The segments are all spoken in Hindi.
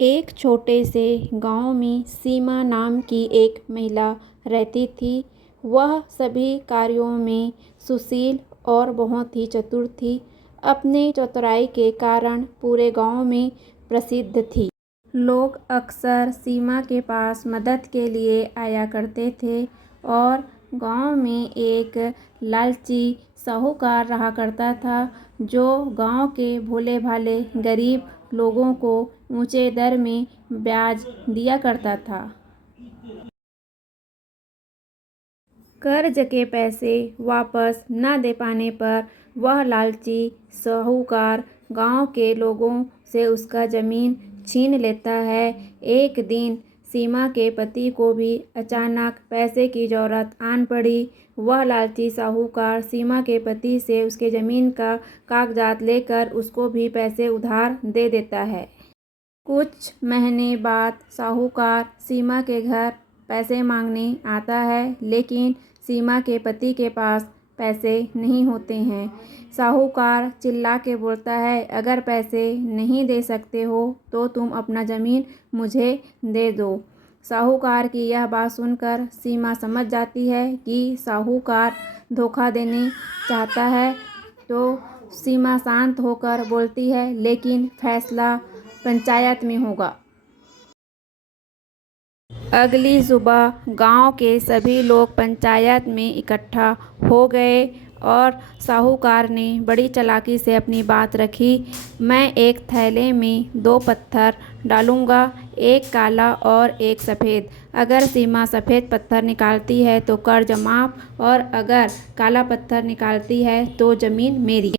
एक छोटे से गांव में सीमा नाम की एक महिला रहती थी। वह सभी कार्यों में सुशील और बहुत ही चतुर थी। अपने चतुराई के कारण पूरे गांव में प्रसिद्ध थी। लोग अक्सर सीमा के पास मदद के लिए आया करते थे और गांव में एक लालची साहूकार रहा करता था, जो गांव के भोले भाले गरीब लोगों को ऊंचे दर में ब्याज दिया करता था। कर्ज के पैसे वापस न दे पाने पर वह लालची साहूकार गांव के लोगों से उसका जमीन छीन लेता है। एक दिन सीमा के पति को भी अचानक पैसे की जरूरत आन पड़ी। वह लालची साहूकार सीमा के पति से उसके ज़मीन का कागजात लेकर उसको भी पैसे उधार दे देता है। कुछ महीने बाद साहूकार सीमा के घर पैसे मांगने आता है, लेकिन सीमा के पति के पास पैसे नहीं होते हैं। साहूकार चिल्ला के बोलता है, अगर पैसे नहीं दे सकते हो तो तुम अपना ज़मीन मुझे दे दो। साहूकार की यह बात सुनकर सीमा समझ जाती है कि साहूकार धोखा देने चाहता है, तो सीमा शांत होकर बोलती है, लेकिन फैसला पंचायत में होगा। अगली सुबह गांव के सभी लोग पंचायत में इकट्ठा हो गए और साहूकार ने बड़ी चालाकी से अपनी बात रखी। मैं एक थैले में 2 पत्थर डालूंगा, एक काला और एक सफ़ेद। अगर सीमा सफ़ेद पत्थर निकालती है तो कर्ज माफ़, और अगर काला पत्थर निकालती है तो ज़मीन मेरी।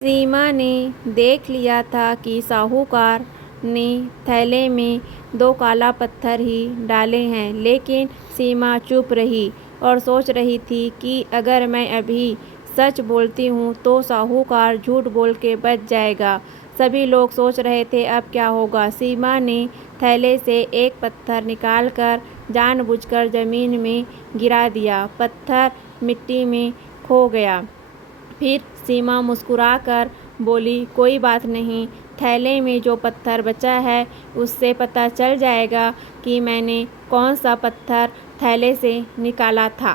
सीमा ने देख लिया था कि साहूकार ने थैले में 2 काला पत्थर ही डाले हैं, लेकिन सीमा चुप रही और सोच रही थी कि अगर मैं अभी सच बोलती हूँ तो साहूकार झूठ बोल के बच जाएगा। सभी लोग सोच रहे थे अब क्या होगा। सीमा ने थैले से एक पत्थर निकालकर जानबूझकर ज़मीन में गिरा दिया। पत्थर मिट्टी में खो गया। फिर सीमा मुस्कुराकर बोली, कोई बात नहीं, थैले में जो पत्थर बचा है उससे पता चल जाएगा कि मैंने कौन सा पत्थर थैले से निकाला था।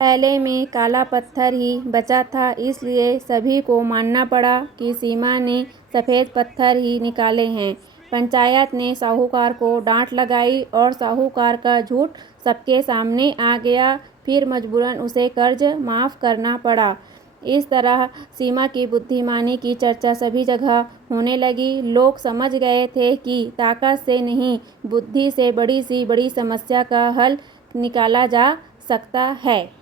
थैले में काला पत्थर ही बचा था, इसलिए सभी को मानना पड़ा कि सीमा ने सफ़ेद पत्थर ही निकाले हैं। पंचायत ने साहूकार को डांट लगाई और साहूकार का झूठ सबके सामने आ गया। फिर मजबूरन उसे कर्ज माफ़ करना पड़ा। इस तरह सीमा की बुद्धिमानी की चर्चा सभी जगह होने लगी। लोग समझ गए थे कि ताकत से नहीं, बुद्धि से बड़ी सी बड़ी समस्या का हल निकाला जा सकता है।